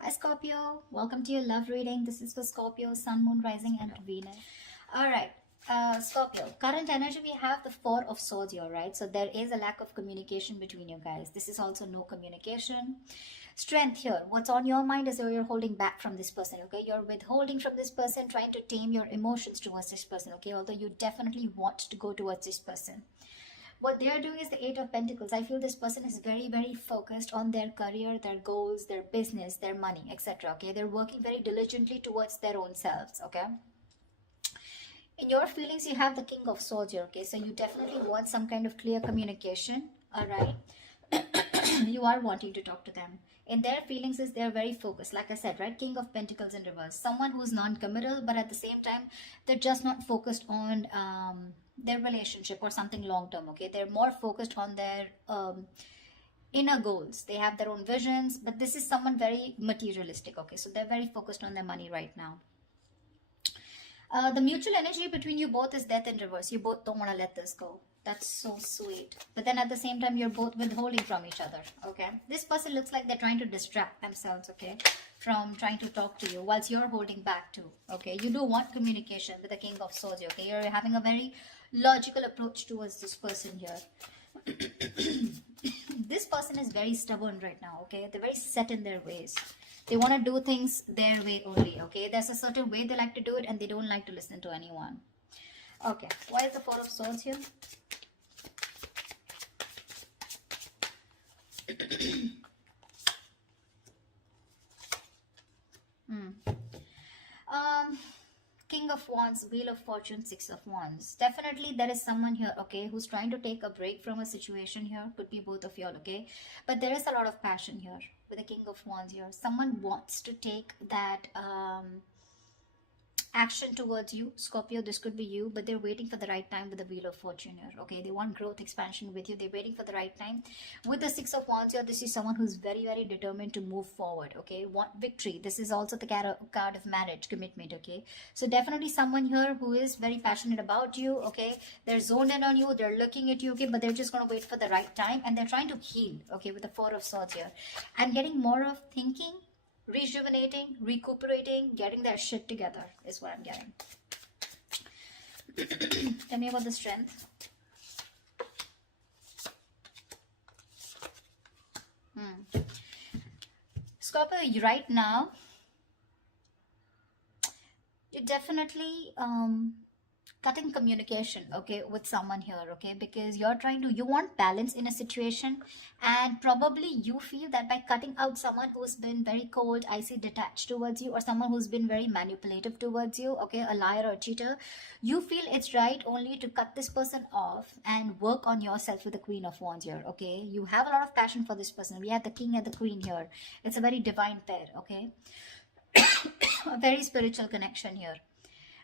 Hi Scorpio, welcome to your love reading. This is for Scorpio, Sun, Moon, Rising and Venus. Alright, Scorpio, current energy we have the Four of Swords here, right? So there is a lack of communication between you guys. This is also no communication. Strength here, what's on your mind is you're holding back from this person, okay? You're withholding from this person, trying to tame your emotions towards this person, okay? Although you definitely want to go towards this person. What they are doing is the Eight of Pentacles. I feel this person is very, very focused on their career, their goals, their business, their money, etc. Okay, they're working very diligently towards their own selves. Okay, in your feelings you have the King of Swords here. Okay, so you definitely want some kind of clear communication. All right. You are wanting to talk to them. In their feelings is they're very focused, like I said, right? King of Pentacles in reverse, someone who's non-committal, but at the same time they're just not focused on their relationship or something long term. Okay, they're more focused on their inner goals. They have their own visions, but this is someone very materialistic. Okay, so they're very focused on their money right now. The mutual energy between you both is death in reverse. You both don't want to let this go. That's so sweet. But then at the same time, you're both withholding from each other. Okay. This person looks like they're trying to distract themselves, okay, from trying to talk to you whilst you're holding back too. Okay. You do want communication with the King of Swords. Okay. You're having a very logical approach towards this person here. This person is very stubborn right now. Okay. They're very set in their ways. They want to do things their way only, okay? There's a certain way they like to do it and they don't like to listen to anyone. Okay, why is the Four of Swords here? King of Wands, Wheel of Fortune, Six of Wands. Definitely there is someone here, okay, who's trying to take a break from a situation here. Could be both of y'all, okay? But there is a lot of passion here with the King of Wands here. Someone wants to take that action towards you, Scorpio. This could be you, but they're waiting for the right time with the Wheel of Fortune here. Okay, they want growth, expansion with you. They're waiting for the right time with the Six of Wands here. This is someone who's very, very determined to move forward. Okay, want victory. This is also the card of marriage, commitment. Okay, so definitely someone here who is very passionate about you. Okay, they're zoned in on you, they're looking at you. Okay, but they're just going to wait for the right time and they're trying to heal. Okay, with the Four of Swords here. I'm getting more of thinking, rejuvenating, recuperating, getting their shit together is what I'm getting. Tell me about the Strength. Scorpio, right now, you definitely cutting communication, okay, with someone here, okay, because you want balance in a situation, and probably you feel that by cutting out someone who's been very cold, icy, detached towards you, or someone who's been very manipulative towards you, okay, a liar or a cheater, you feel it's right only to cut this person off and work on yourself with the Queen of Wands here. Okay, you have a lot of passion for this person. We have the King and the Queen here. It's a very divine pair. Okay, a very spiritual connection here,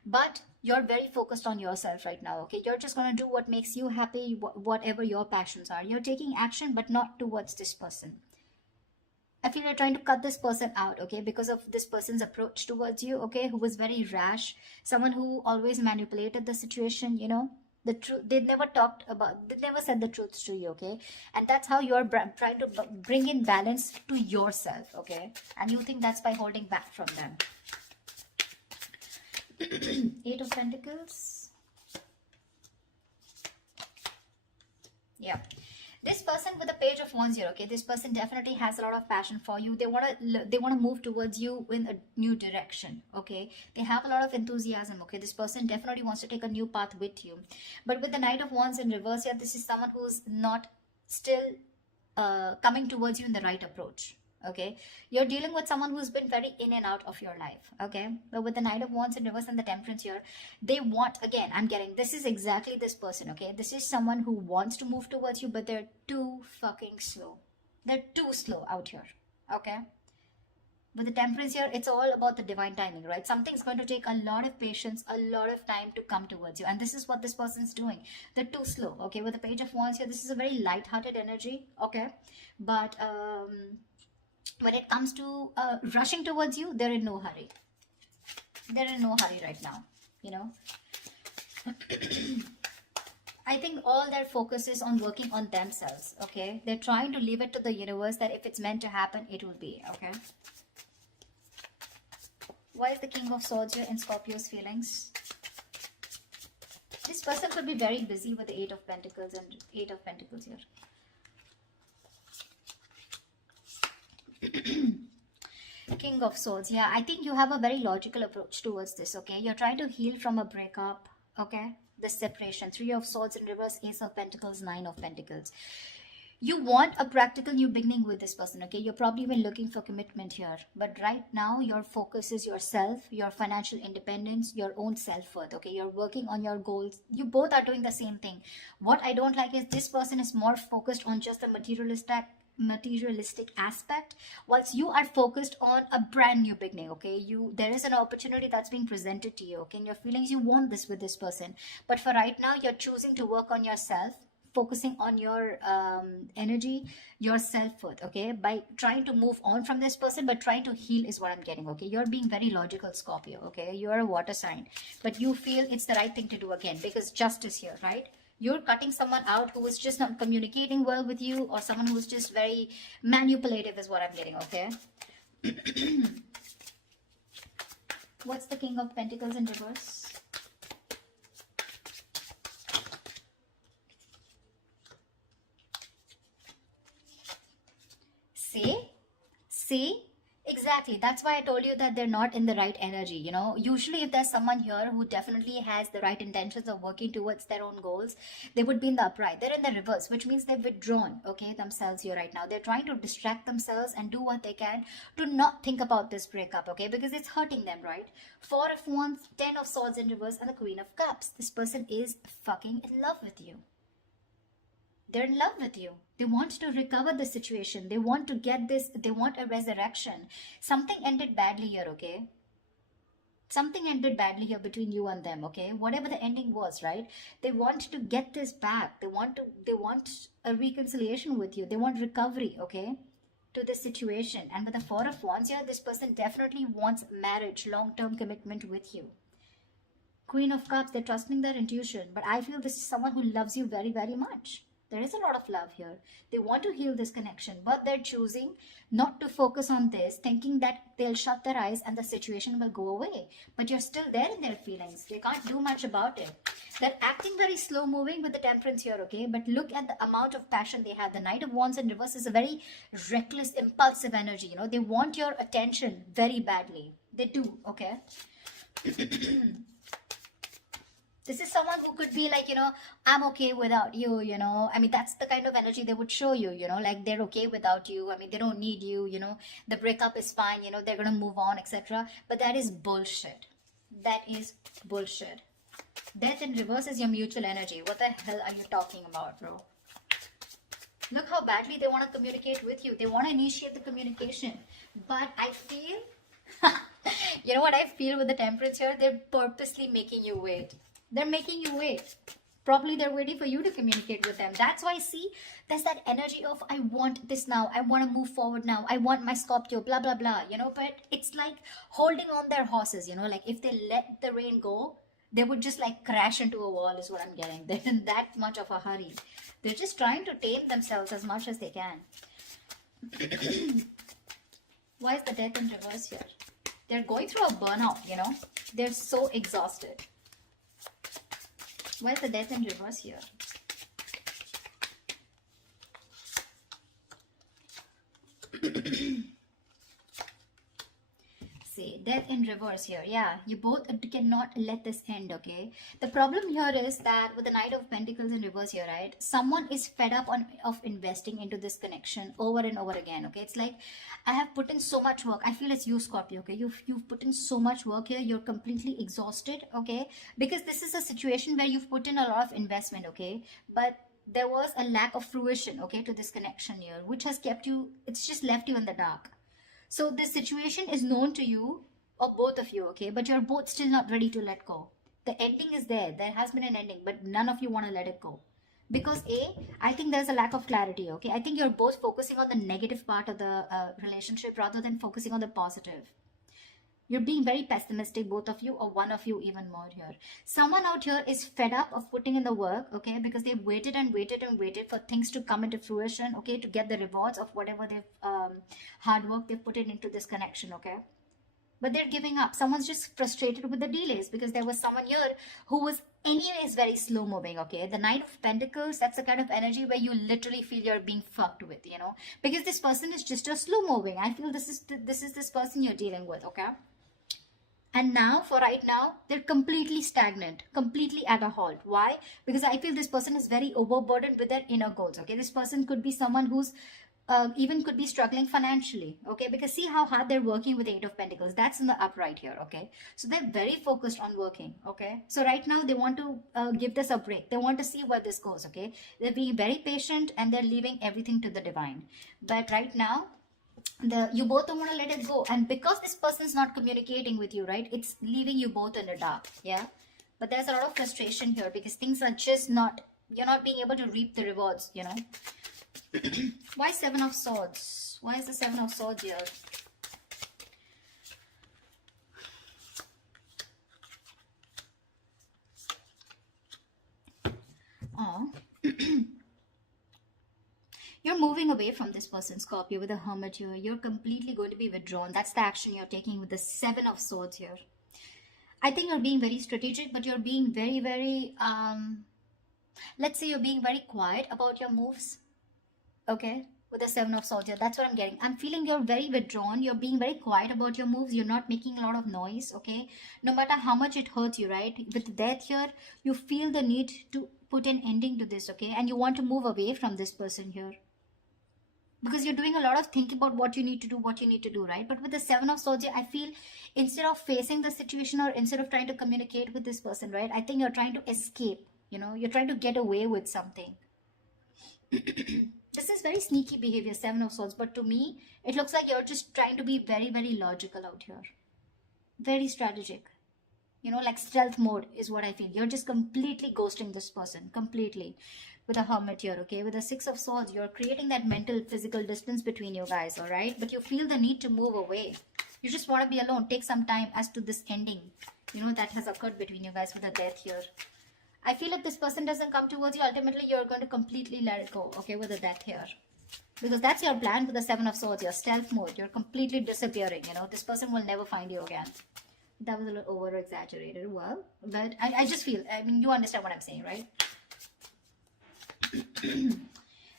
but you're very focused on yourself right now. Okay, you're just going to do what makes you happy, whatever your passions are. You're taking action, but not towards this person. I feel you're trying to cut this person out, okay, because of this person's approach towards you, okay, who was very rash, someone who always manipulated the situation, you know, the truth. They never said the truths to you, okay, and that's how you're trying to bring in balance to yourself, okay, and you think that's by holding back from them. Eight of Pentacles. Yeah, this person with the Page of Wands here, okay, this person definitely has a lot of passion for you. They want to move towards you in a new direction. Okay, they have a lot of enthusiasm. Okay, this person definitely wants to take a new path with you, but with the Knight of Wands in reverse here, this is someone who's not still coming towards you in the right approach. Okay, you're dealing with someone who's been very in and out of your life. Okay, but with the Knight of Wands in reverse and the Temperance here, they want, again, I'm getting, this is exactly this person. Okay, this is someone who wants to move towards you, but they're too fucking slow. They're too slow out here. Okay, with the Temperance here, it's all about the divine timing, right? Something's going to take a lot of patience, a lot of time to come towards you, and this is what this person's doing. They're too slow. Okay, with the Page of Wands here, this is a very light-hearted energy. Okay, but when it comes to rushing towards you, they're in no hurry. They're in no hurry right now, you know. I think all their focus is on working on themselves. Okay, they're trying to leave it to the universe that if it's meant to happen, it will be. Okay, Why is the King of Swords here in Scorpio's feelings? This person could be very busy with the Eight of Pentacles and Eight of Pentacles here. King of Swords. Yeah, I think you have a very logical approach towards this, okay? You're trying to heal from a breakup, okay? The separation. Three of Swords in reverse, Ace of Pentacles, Nine of Pentacles. You want a practical new beginning with this person, okay? You're probably even looking for commitment here. But right now, your focus is yourself, your financial independence, your own self-worth, okay? You're working on your goals. You both are doing the same thing. What I don't like is this person is more focused on just the materialistic aspect, whilst you are focused on a brand new beginning, okay? There is an opportunity that's being presented to you, okay? In your feelings, you want this with this person. But for right now, you're choosing to work on yourself, focusing on your energy, your self-worth, okay, by trying to move on from this person, but trying to heal is what I'm getting, okay? You're being very logical, Scorpio, okay? You're a water sign, but you feel it's the right thing to do again, because justice here, right? You're cutting someone out who is just not communicating well with you, or someone who's just very manipulative is what I'm getting, okay? What's the King of Pentacles in reverse? See, exactly. That's why I told you that they're not in the right energy. You know, usually if there's someone here who definitely has the right intentions of working towards their own goals, they would be in the upright. They're in the reverse, which means they've withdrawn, okay, themselves here right now. They're trying to distract themselves and do what they can to not think about this breakup, okay, because it's hurting them, right? Four of Wands, Ten of Swords in reverse, and the Queen of Cups. This person is fucking in love with you. They're in love with you. They want to recover the situation. They want to get this. They want a resurrection. Something ended badly here, okay? Something ended badly here between you and them, okay? Whatever the ending was, right? They want to get this back. They want a reconciliation with you. They want recovery, okay, to the situation. And with the Four of Wands here, this person definitely wants marriage, long-term commitment with you. Queen of Cups, they're trusting their intuition. But I feel this is someone who loves you very, very much. There is a lot of love here. They want to heal this connection, but they're choosing not to focus on this, thinking that they'll shut their eyes and the situation will go away. But you're still there in their feelings. They can't do much about it. They're acting very slow moving with the Temperance here, okay? But look at the amount of passion they have. The Knight of Wands in reverse is a very reckless, impulsive energy. You know, they want your attention very badly. They do, okay? This is someone who could be like, you know, I'm okay without you, you know. I mean, that's the kind of energy they would show you, you know, like they're okay without you. I mean, they don't need you, you know. The breakup is fine, you know, they're going to move on, etc. But that is bullshit. That is bullshit. Death in reverse is your mutual energy. What the hell are you talking about, bro? Look how badly they want to communicate with you. They want to initiate the communication. But I feel, you know what I feel with the Temperance here? They're purposely making you wait. They're making you wait. Probably they're waiting for you to communicate with them. That's why, see, there's that energy of, I want this now. I want to move forward now. I want my Scorpio, blah, blah, blah. You know, but it's like holding on their horses, you know, like if they let the rain go, they would just like crash into a wall is what I'm getting. They're in that much of a hurry. They're just trying to tame themselves as much as they can. Why is the Death in reverse here? They're going through a burnout, you know. They're so exhausted. Why is the Death in reverse here? See, Death in reverse here. Yeah, you both cannot let this end, okay? The problem here is that with the Knight of Pentacles in reverse here, right? Someone is fed up of investing into this connection over and over again, okay? It's like, I have put in so much work. I feel it's you, Scorpio, okay? You've put in so much work here. You're completely exhausted, okay? Because this is a situation where you've put in a lot of investment, okay? But there was a lack of fruition, okay, to this connection here, which has kept you, it's just left you in the dark. So this situation is known to you, or both of you, okay? But you're both still not ready to let go. The ending is there. There has been an ending, but none of you want to let it go. Because I think there's a lack of clarity, okay? I think you're both focusing on the negative part of the relationship rather than focusing on the positive. You're being very pessimistic, both of you, or one of you even more here. Someone out here is fed up of putting in the work, okay? Because they've waited and waited and waited for things to come into fruition, okay? To get the rewards of whatever they've, hard work they've put into this connection, okay? but they're giving up. Someone's just frustrated with the delays because there was someone here who was anyways very slow moving. Okay, the Knight of Pentacles, that's the kind of energy where you literally feel you're being fucked with, you know, because this person is just a slow moving. I feel this is this person you're dealing with. Okay, and now, for right now, they're completely stagnant, completely at a halt. Why? Because I feel this person is very overburdened with their inner goals. Okay, this person could be someone who's even could be struggling financially. Okay, because see how hard they're working with the Eight of Pentacles. That's in the upright here. Okay, so they're very focused on working. Okay, so right now they want to give this a break. They want to see where this goes. Okay, they're being very patient and they're leaving everything to the divine. But right now, you both don't want to let it go, and because this person's not communicating with you, right, it's leaving you both in the dark. Yeah, but there's a lot of frustration here because things are just not, you're not being able to reap the rewards, you know. Why Seven of Swords? Why is the Seven of Swords here? Oh. You're moving away from this person, Scorpio, with the Hermit here. You're completely going to be withdrawn. That's the action you're taking with the Seven of Swords here. I think you're being very strategic, but you're being very, very, let's say you're being very quiet about your moves. Okay, with the Seven of Swords here. That's what I'm getting. I'm feeling you're very withdrawn. You're being very quiet about your moves. You're not making a lot of noise. Okay, no matter how much it hurts you, right? With Death here, you feel the need to put an ending to this. Okay, and you want to move away from this person here, because you're doing a lot of thinking about what you need to do, right? But with the Seven of Swords, I feel instead of facing the situation or instead of trying to communicate with this person, right, I think you're trying to escape, you know, you're trying to get away with something. This is very sneaky behavior, Seven of Swords, but to me, it looks like you're just trying to be very, very logical out here. Very strategic. You know, like stealth mode is what I feel. You're just completely ghosting this person, completely. With a Hermit here, okay? With a Six of Swords, you're creating that mental, physical distance between you guys, all right? But you feel the need to move away. You just want to be alone. Take some time as to this ending, you know, that has occurred between you guys with the Death here. I feel if this person doesn't come towards you, ultimately you're going to completely let it go, okay, with the Death here. Because that's your plan with the Seven of Swords, your stealth mode. You're completely disappearing, you know. This person will never find you again. That was a little over-exaggerated. Well, but I just feel, I mean, you understand what I'm saying, right?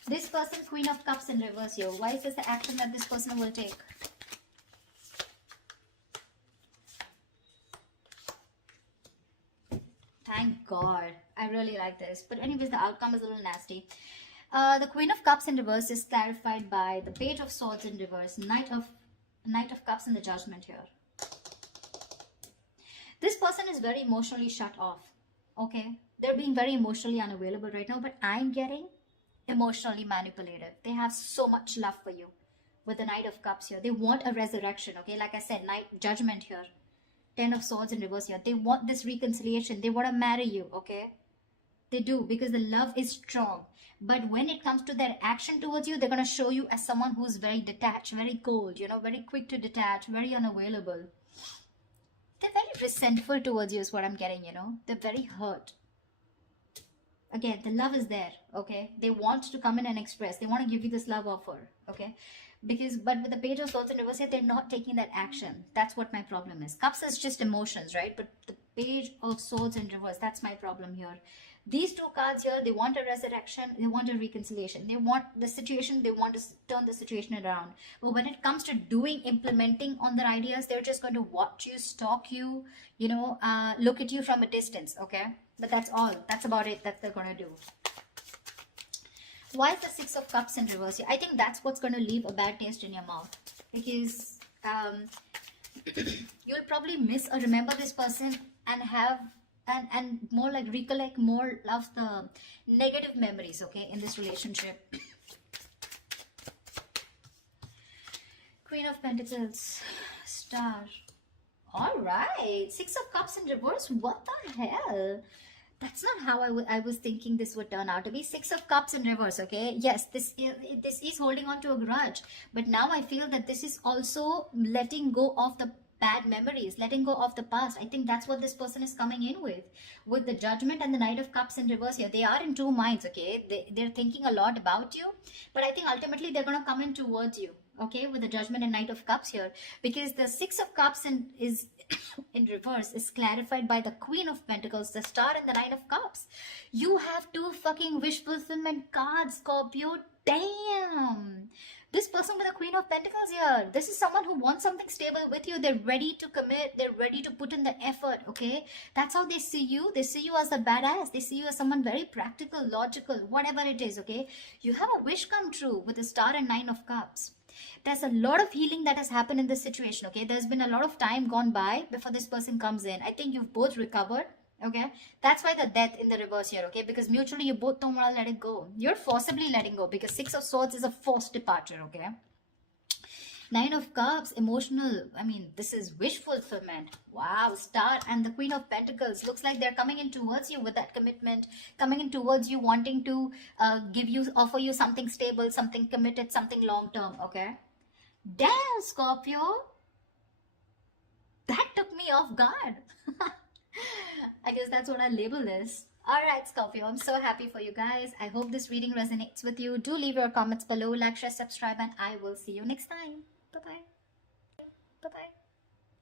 This person, Queen of Cups in reverse here. Why is this the action that this person will take? Thank God. I really like this. But anyways, the outcome is a little nasty. The Queen of Cups in reverse is clarified by the Page of Swords in reverse, Knight of Cups in the Judgment here. This person is very emotionally shut off. Okay, they're being very emotionally unavailable right now, but I'm getting emotionally manipulative. They have so much love for you with the Knight of Cups here. They want a resurrection. Okay, like I said, Judgment here, Ten of Swords in reverse here. They want this reconciliation. They want to marry you. Okay, they do, because the love is strong. But when it comes to their action towards you, they're going to show you as someone who's very detached, very cold, you know, very quick to detach, very unavailable. They're very resentful towards you is what I'm getting, you know. They're very hurt. Again, the love is there, okay? They want to come in and express. They want to give you this love offer, okay? But with the Page of Swords in reverse, they're not taking that action. That's what my problem is. Cups is just emotions, right? But the Page of Swords in reverse, that's my problem here. These two cards here, they want a resurrection, they want a reconciliation, they want the situation, they want to turn the situation around. But when it comes to implementing on their ideas, they're just going to watch you, stalk you, you know, look at you from a distance, okay? But that's all. That's about it that they're going to do. Why is the Six of Cups in reverse? I think that's what's going to leave a bad taste in your mouth. Because you'll probably miss or remember this person and have and more like recollect more of the negative memories, okay, in this relationship. Queen of Pentacles, Star. All right, Six of Cups in reverse. What the hell? That's not how I was thinking this would turn out to be. Six of Cups in reverse, okay? Yes, this is holding on to a grudge. But now I feel that this is also letting go of the bad memories, letting go of the past. I think that's what this person is coming in with. With the Judgment and the Knight of Cups in reverse here. They are in two minds, okay? They're thinking a lot about you. But I think ultimately they're going to come in towards you. okay, with the Judgment and Knight of Cups here, because the Six of Cups is in reverse is clarified by the Queen of Pentacles, the Star, and the Nine of Cups. You have two fucking wish fulfillment cards, Scorpio. Damn. This person with the Queen of Pentacles here, this is someone who wants something stable with you. They're ready to commit. They're ready to put in the effort, okay? That's how they see you. They see you as a badass. They see you as someone very practical, logical, whatever it is, okay? You have a wish come true with the Star and Nine of Cups. There's a lot of healing that has happened in this situation, okay? There's been a lot of time gone by before this person comes in. I think you've both recovered, okay? That's why the Death in the reverse here, okay? Because mutually you both don't want to let it go. You're forcibly letting go because Six of Swords is a forced departure, okay? Nine of Cups, emotional. I mean, this is wish fulfillment. Wow, Star and the Queen of Pentacles. Looks like they're coming in towards you with that commitment. Coming in towards you, wanting to offer you something stable, something committed, something long-term, okay? Damn, Scorpio. That took me off guard. I guess that's what I label this. Alright, Scorpio, I'm so happy for you guys. I hope this reading resonates with you. Do leave your comments below, like, share, subscribe, and I will see you next time. Bye-bye. Bye-bye.